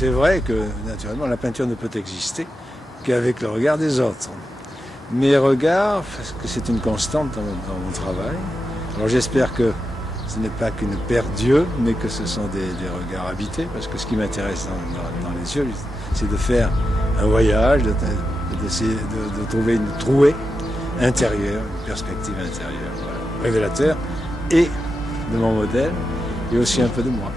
c'est vrai que, naturellement, la peinture ne peut exister qu'avec le regard des autres. Mes regards, parce que c'est une constante dans mon travail, alors j'espère que ce n'est pas qu'une paire d'yeux, mais que ce sont des regards habités, parce que ce qui m'intéresse dans les yeux, c'est de faire un voyage, d'essayer de trouver une trouée intérieure, une perspective intérieure, voilà, révélateur, et de mon modèle, et aussi un peu de moi.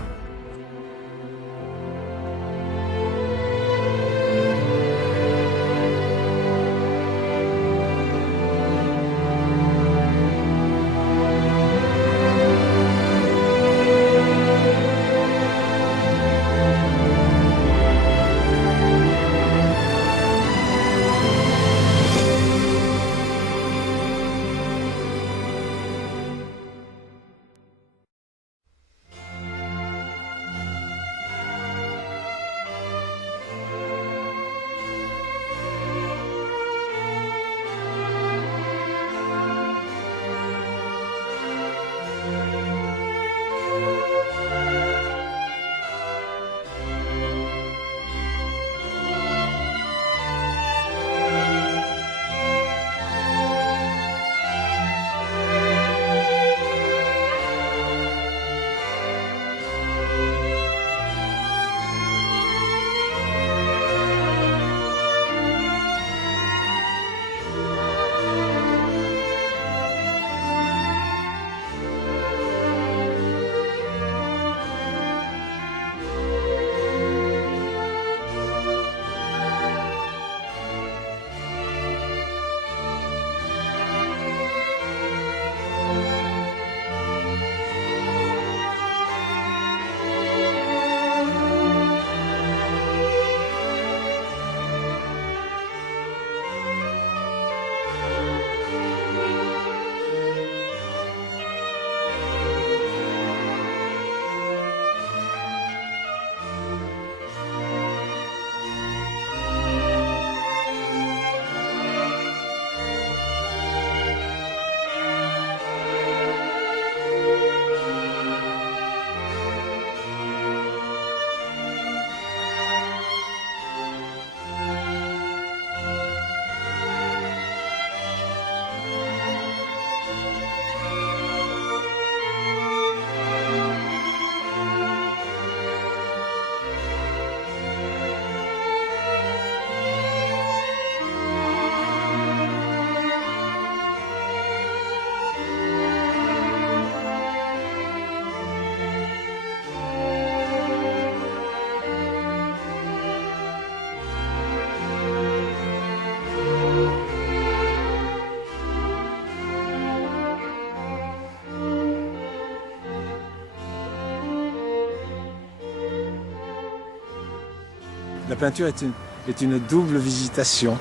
La peinture est une double visitation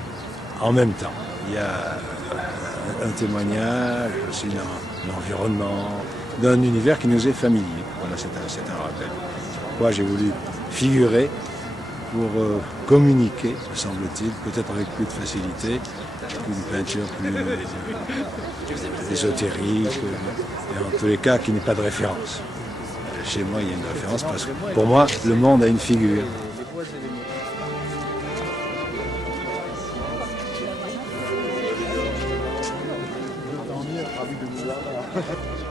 en même temps. Il y a un témoignage, aussi l'environnement, d'un univers qui nous est familier. Voilà, c'est un rappel. Pourquoi j'ai voulu figurer pour communiquer, me semble-t-il, peut-être avec plus de facilité qu'une peinture plus ésotérique, et en tous les cas qui n'est pas de référence. Chez moi, il y a une référence parce que pour moi, le monde a une figure. Ravi de vous voir.